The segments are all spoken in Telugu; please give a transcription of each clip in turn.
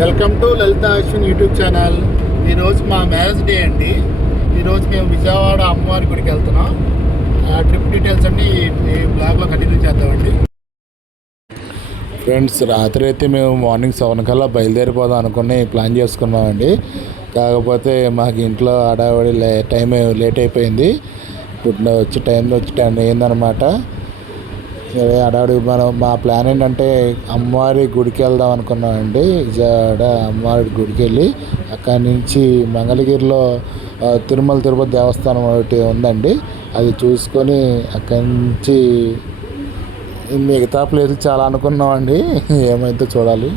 Welcome to Lalitha Ashwin YouTube channel. ఈరోజు మా మ్యారేజ్ డే అండి. ఈరోజు మేము విజయవాడ అమ్మవారి గుడికి వెళ్తున్నాం. ట్రిప్ డీటెయిల్స్ అన్నీ ఈ బ్లాగ్లో కంటిన్యూ చేద్దామండి. ఫ్రెండ్స్, రాత్రి అయితే మేము మార్నింగ్ 7 కల్లా బయలుదేరిపోదాం అనుకుని ప్లాన్ చేసుకున్నామండి. కాకపోతే మాకు ఇంట్లో హడావిడి టైం లేట్ అయిపోయింది. ఇప్పుడు వచ్చే టైంలో వచ్చి 10 అయిందనమాట. సరే, హడావిడి మా ప్లాన్ ఏంటంటే అమ్మవారి గుడికి వెళ్దాం అనుకున్నామండి. విజయవాడ అమ్మవారి గుడికి వెళ్ళి అక్కడి నుంచి మంగళగిరిలో తిరుమల తిరుపతి దేవస్థానం ఒకటి ఉందండి, అది చూసుకొని అక్కడి నుంచి మిగతా ప్లేసులు చాలా అనుకున్నామండి. ఏమైతే చూడాలి.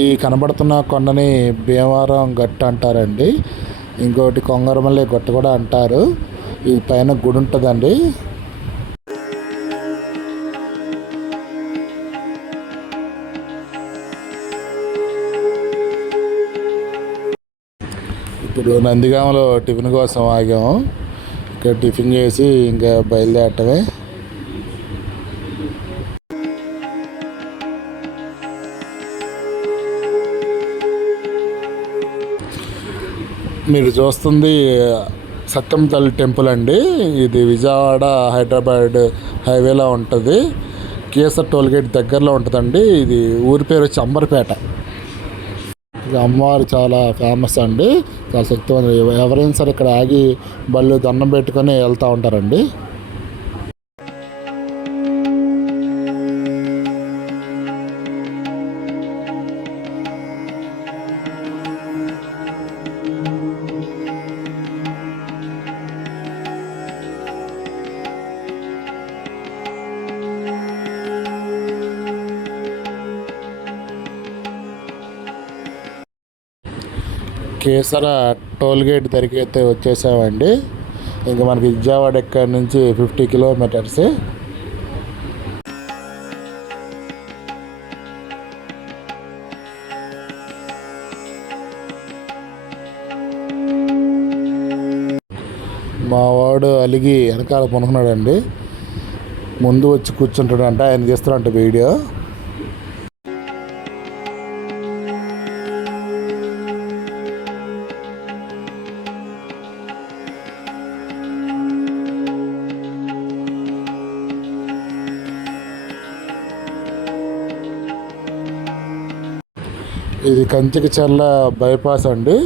ఈ కనబడుతున్న కొండని భీమవరం గట్టు అంటారండి, ఇంకోటి కొంగరమల్లి గట్టు కూడా అంటారు. ఈ పైన గుడి ఉంటుందండి. ఇప్పుడు నందిగామలో టిఫిన్ కోసం ఆగాము. ఇక్కడ టిఫిన్ చేసి ఇంకా బయలుదేరటమే. మీరు చూస్తుంది సత్యం తల్లి టెంపుల్ అండి. ఇది విజయవాడ హైదరాబాద్ హైవేలో ఉంటుంది. కేసర్ టోల్గేట్ దగ్గరలో ఉంటుందండి. ఇది ఊరి పేరు వచ్చి అంబర్పేట. అమ్మవారు చాలా ఫేమస్ అండి, చాలా శక్తివంతులు. ఎవరైనా సరే ఇక్కడ ఆగి బళ్ళు దండం పెట్టుకొని వెళ్తూ ఉంటారండి. కేసర టోల్గేట్ దగ్గరికి అయితే వచ్చేసామండి. ఇంకా మనకి విజయవాడ ఎక్కడి నుంచి 50 కిలోమీటర్స్. మా వాడు అలిగి వెనకాల కొనుక్కున్నాడండి. ముందు వచ్చి కూర్చుంటాడంట, ఆయన తీస్తాడంట వీడియో. ఇది కంచికచర్ల బైపాస్ అండి.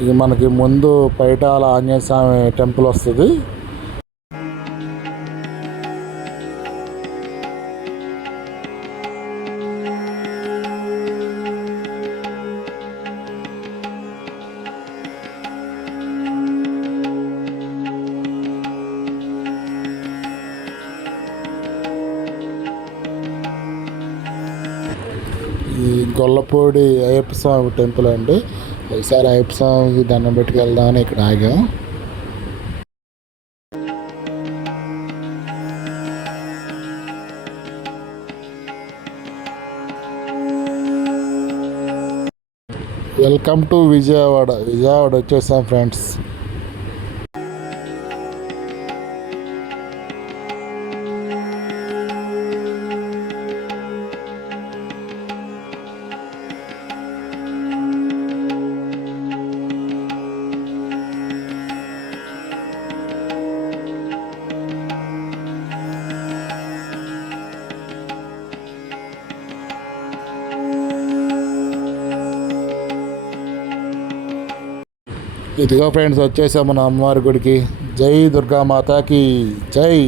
ఇది మనకి ముందు పైటాల ఆంజనేయ స్వామి టెంపుల్ వస్తుంది. ఈ గొల్లపూడి అయ్యప్ప స్వామి టెంపుల్ అండి. ఒకసారి అయ్యప్ప స్వామికి దండం పెట్టుకెళ్దామని ఇక్కడ ఆగాం. Welcome to Vijayawada. విజయవాడ వచ్చేసాం ఫ్రెండ్స్. ఇదిగో ఫ్రెండ్స్, వచ్చేసాం మన అమ్మవారి గుడికి. జై దుర్గామాతకి జై.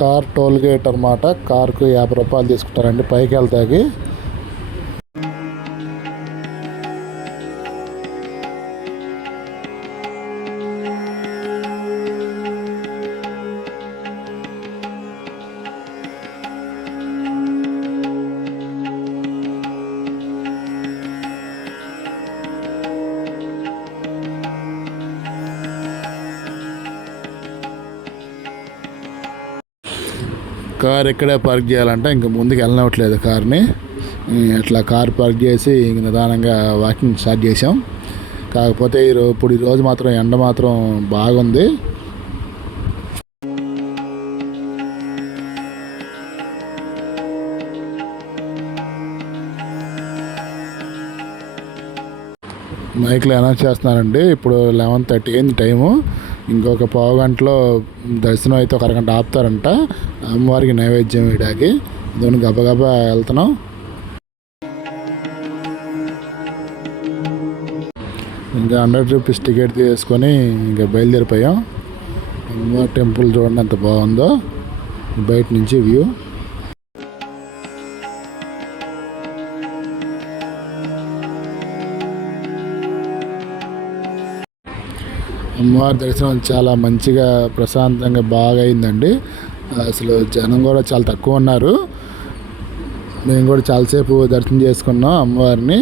కార్ టోల్ గేట్ అనమాట. కార్కు 50 రూపాయలు తీసుకుంటారండి పైకి వెళ్తాకి. కార్ ఇక్కడే పార్క్ చేయాలంటే ఇంక ముందుకు వెళ్ళనట్లేదు కార్ని. అట్లా కార్ పార్క్ చేసి ఇంక నిదానంగా వాకింగ్ స్టార్ట్ చేసాం. కాకపోతే ఇప్పుడు ఈరోజు మాత్రం ఎండ మాత్రం బాగుంది. మైక్లో అనౌన్స్ చేస్తున్నారండి. ఇప్పుడు 11:30 అయింది టైము. ఇంకొక పావు గంటలో దర్శనం అయితే ఒక అరగంట ఆపుతారంట అమ్మవారికి నైవేద్యం వేయడానికి. దాన్ని గబగబా వెళ్తున్నాం. ఇంకా 100 రూపీస్ టికెట్ తీసుకొని ఇంకా బయలుదేరిపోయాం. అమ్మవారి టెంపుల్ చూడండి ఎంత బాగుందో బయట నుంచి వ్యూ. అమ్మవారి దర్శనం చాలా మంచిగా ప్రశాంతంగా బాగా అయిందండి. అసలు జనం కూడా చాలా తక్కువ ఉన్నారు. మేము కూడా చాలాసేపు దర్శనం చేసుకున్నాం అమ్మవారిని.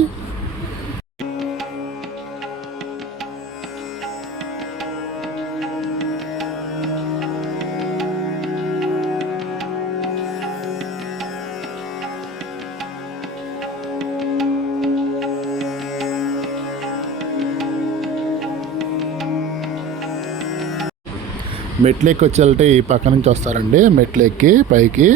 మెట్లు ఎక్కి వచ్చేళ్తే ఈ పక్క నుంచి వస్తారండి. మెట్లు ఎక్కి పైకి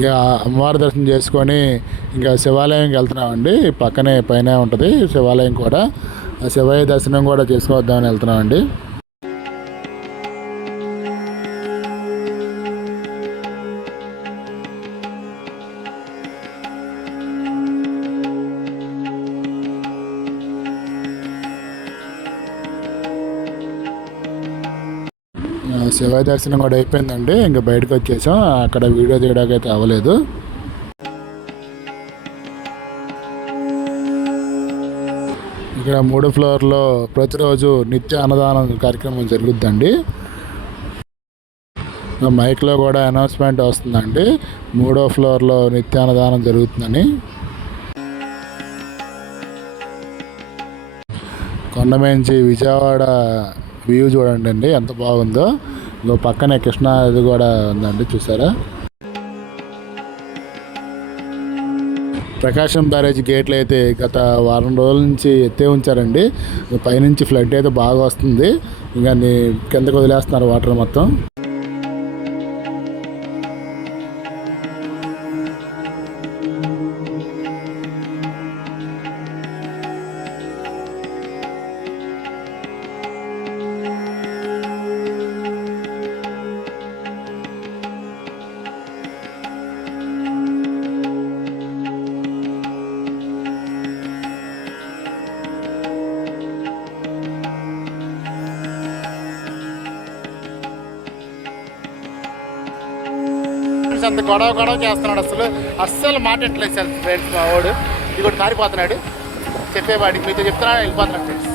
ఇక అమ్మవారి దర్శనం చేసుకొని ఇంకా శివాలయంకి వెళ్తున్నామండి. పక్కనే పైన ఉంటుంది శివాలయం కూడా. ఆ శివయ్య దర్శనం కూడా చేసుకొద్దామని వెళ్తున్నామండి. శివయ్య దర్శనం కూడా అయిపోయిందండి. ఇంకా బయటకు వచ్చేసాం. అక్కడ వీడియో తీయడానికి అయితే అవ్వలేదు. ఇక్కడ 3వ ఫ్లోర్లో ప్రతిరోజు నిత్య అన్నదానం కార్యక్రమం జరుగుద్దండి. మైక్లో కూడా అనౌన్స్మెంట్ వస్తుందండి 3వ ఫ్లోర్లో నిత్య అన్నదానం జరుగుతుందని. కొండమేంచి విజయవాడ వ్యూ చూడండి అండి ఎంత బాగుందో. ఇంకో పక్కనే కృష్ణా ఇది కూడా ఉందండి, చూసారా. ప్రకాశం బ్యారేజ్ గేట్లు అయితే గత వారం రోజుల నుంచి ఎత్తే ఉంచారండి. పైనుంచి ఫ్లడ్ అయితే బాగా వస్తుంది. ఇంకా కిందకు వదిలేస్తున్నారు వాటర్ మొత్తం. అంత గొడవ చేస్తున్నాడు. అస్సలు మాట్లాడలేదు సార్ ఫ్రెండ్స్. మా వాడు ఇది కారిపోతున్నాడు. చెప్పేవాడికి మీతో చెప్తున్నాడు, వెళ్ళిపోతున్నాడు ఫ్రెండ్స్.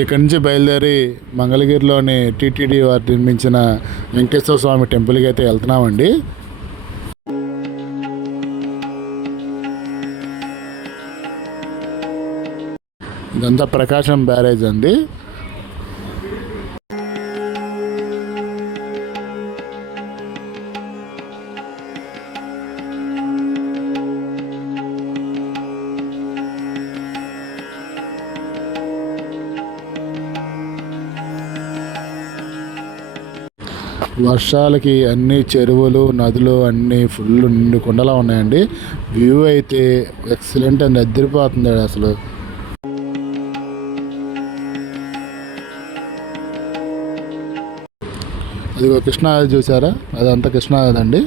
ఇక్కడి నుంచి బయలుదేరి మంగళగిరిలోని టీటీడీ వారు నిర్మించిన వెంకటేశ్వర స్వామి టెంపుల్కి అయితే వెళ్తున్నామండి. ఇదంతా ప్రకాశం బ్యారేజ్ అండి. వర్షాలకి అన్ని చెరువులు నదులు అన్నీ ఫుల్ నిండు కుండలా ఉన్నాయండి. వ్యూ అయితే ఎక్సలెంట్ అండి, అదిరిపోతుంది అసలు. అదిగో కృష్ణానది చూసారా, అదంతా కృష్ణానది అండి.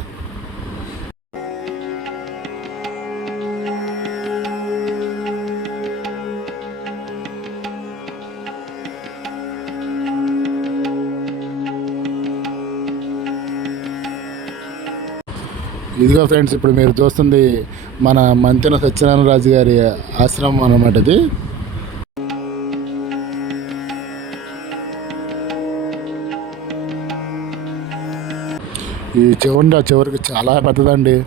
ఇదిగో ఫ్రెండ్స్, ఇప్పుడు మీరు చూస్తుంది మన మంతెన సత్యనారాయణ రాజు గారి ఆశ్రమం అన్నమాట. ఇది ఈ చూడండి, ఆ చివరికి చాలా పెద్దదండి.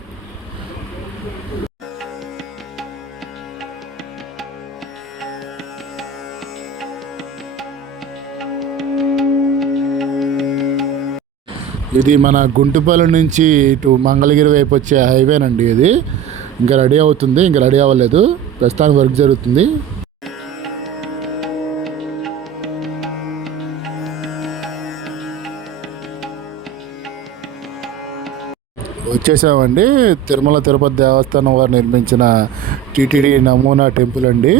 ఇది మన గుంటుపల్లి నుంచి ఇటు మంగళగిరి వైపు వచ్చే హైవేనండి. ఇది ఇంకా రెడీ అవుతుంది, ఇంకా రెడీ అవ్వలేదు, ప్రస్తుతానికి వర్క్ జరుగుతుంది. వచ్చేసామండి. తిరుమల తిరుపతి దేవస్థానం వారు నిర్మించిన టీటీడీ నమూనా టెంపుల్ అండి.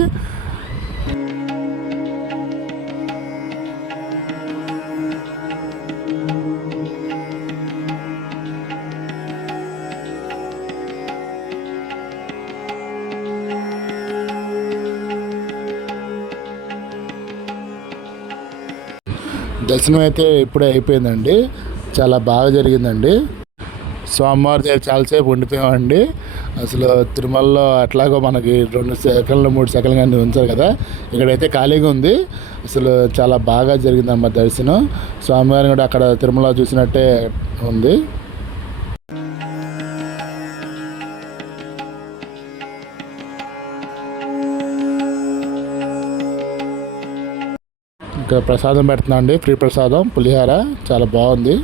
దర్శనం అయితే ఇప్పుడే అయిపోయిందండి, చాలా బాగా జరిగిందండి. స్వామివారి దగ్గర చాలాసేపు ఉండిపోయామండి. అసలు తిరుమలలో అట్లాగో మనకి 2 సెకండ్లు 3 సెకండ్లు కానీ ఉంచారు కదా, ఇక్కడైతే ఖాళీగా ఉంది. అసలు చాలా బాగా జరిగిందన్నమాట దర్శనం. స్వామివారిని కూడా అక్కడ తిరుమల చూసినట్టే ఉంది. ఇక్కడ ప్రసాదం పెడుతున్నా అండి, ఫ్రీ ప్రసాదం పులిహార, చాలా బాగుంది.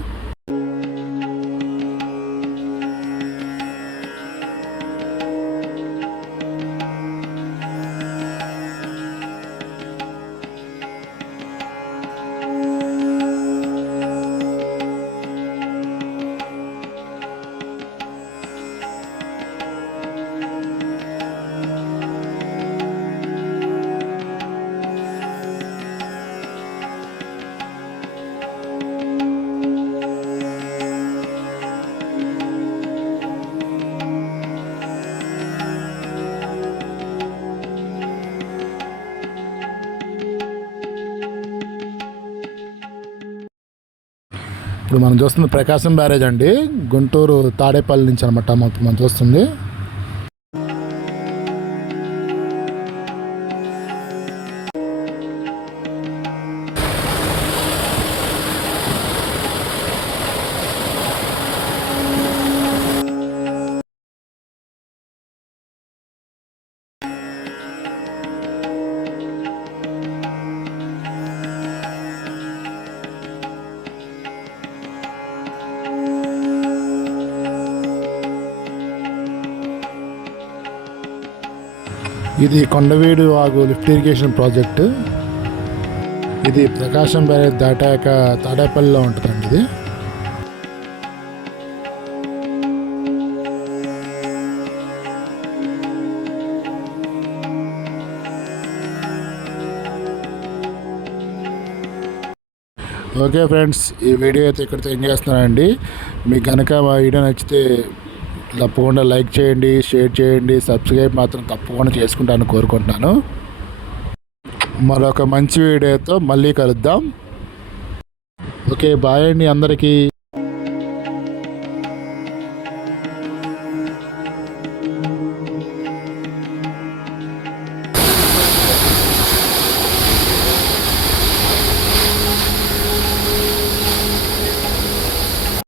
ఇప్పుడు మనం చూస్తుంది ప్రకాశం బ్యారేజ్ అండి, గుంటూరు తాడేపల్లి నుంచి అనమాట మనం చూస్తుంది. ఇది కొండవీడు వాగు లిఫ్ట్ ఇరిగేషన్ ప్రాజెక్టు. ఇది ప్రకాశం బ్యారేజ్ దాటాక తాడేపల్లిలో ఉంటుందండి. ఇది ఓకే ఫ్రెండ్స్, ఈ వీడియో అయితే ఇక్కడితో ఎంజాయ్ చేస్తున్నానండి. మీకు కనుక మా వీడియో నచ్చితే తప్పకుండా లైక్ చేయండి, షేర్ చేయండి, సబ్స్క్రైబ్ మాత్రం తప్పకుండా చేసుకుంటాను కోరుకుంటున్నాను. మరొక మంచి వీడియోతో మళ్ళీ కలుద్దాం. ఓకే, బాయ్ అండి అందరికీ.